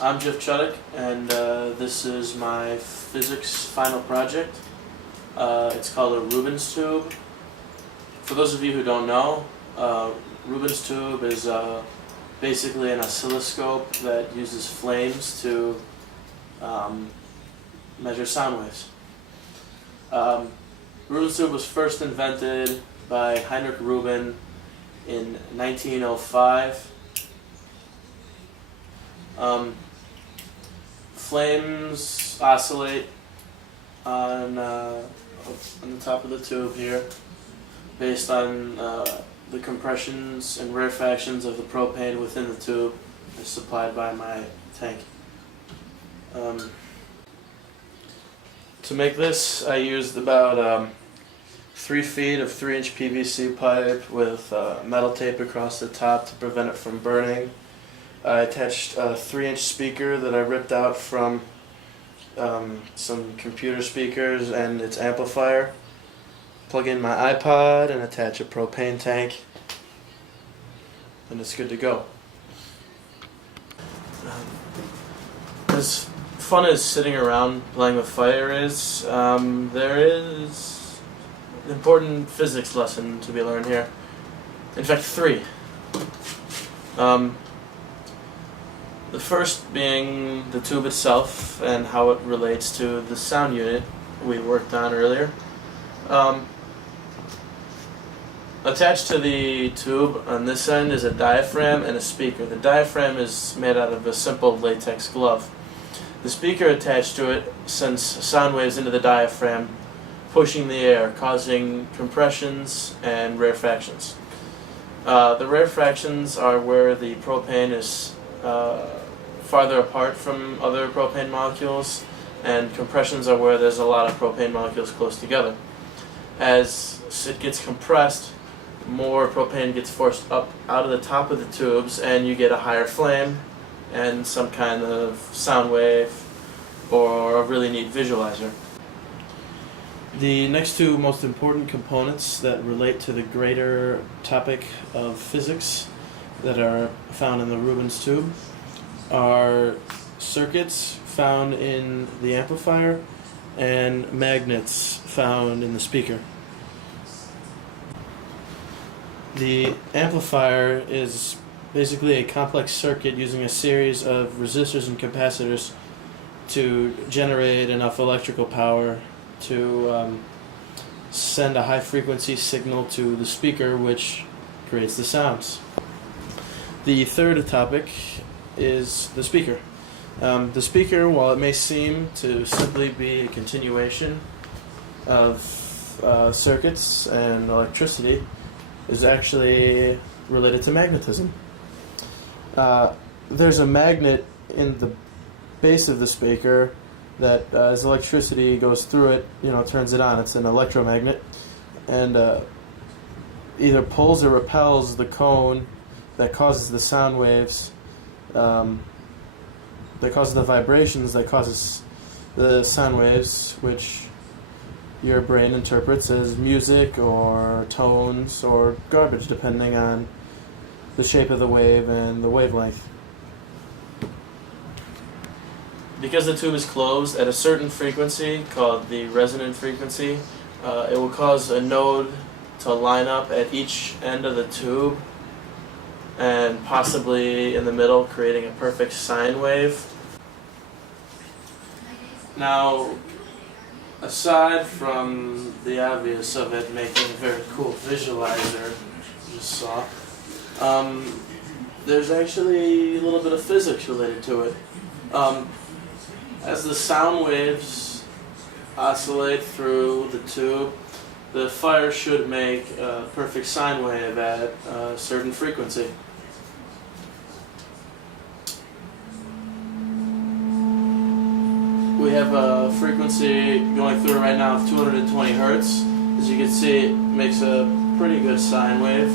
I'm Jeff Chuddick, and this is my physics final project. It's called a Ruben's tube. For those of you who don't know, Ruben's tube is basically an oscilloscope that uses flames to measure sound waves. Ruben's tube was first invented by Heinrich Ruben in 1905. Flames oscillate on the top of the tube here based on the compressions and rarefactions of the propane within the tube as supplied by my tank. To make this, I used about 3 feet of 3-inch PVC pipe with metal tape across the top to prevent it from burning. I attached a 3-inch speaker that I ripped out from some computer speakers and its amplifier. Plug in my iPod and attach a propane tank, and it's good to go. As fun as sitting around playing with fire is, there is an important physics lesson to be learned here. In fact, 3. The first being the tube itself and how it relates to the sound unit we worked on earlier. Attached to the tube on this end is a diaphragm and a speaker. The diaphragm is made out of a simple latex glove. The speaker attached to it sends sound waves into the diaphragm, pushing the air, causing compressions and rarefactions. The rarefactions are where the propane is farther apart from other propane molecules, and compressions are where there's a lot of propane molecules close together. As it gets compressed, more propane gets forced up out of the top of the tubes, and you get a higher flame and some kind of sound wave or a really neat visualizer. The next 2 most important components that relate to the greater topic of physics that are found in the Ruben's tube are circuits found in the amplifier and magnets found in the speaker. The amplifier is basically a complex circuit using a series of resistors and capacitors to generate enough electrical power to send a high frequency signal to the speaker, which creates the sounds. The third topic is the speaker. The speaker, while it may seem to simply be a continuation of circuits and electricity, is actually related to magnetism. There's a magnet in the base of the speaker that as electricity goes through it, turns it on. It's an electromagnet, and either pulls or repels the cone that causes the sound waves, that causes the vibrations, that causes the sound waves, which your brain interprets as music or tones or garbage, depending on the shape of the wave and the wavelength. Because the tube is closed at a certain frequency called the resonant frequency, it will cause a node to line up at each end of the tube and possibly in the middle, creating a perfect sine wave. Now, aside from the obvious of it making a very cool visualizer, you just saw, there's actually a little bit of physics related to it. As the sound waves oscillate through the tube, the fire should make a perfect sine wave at a certain frequency. We have a frequency going through right now of 220 hertz. As you can see, it makes a pretty good sine wave.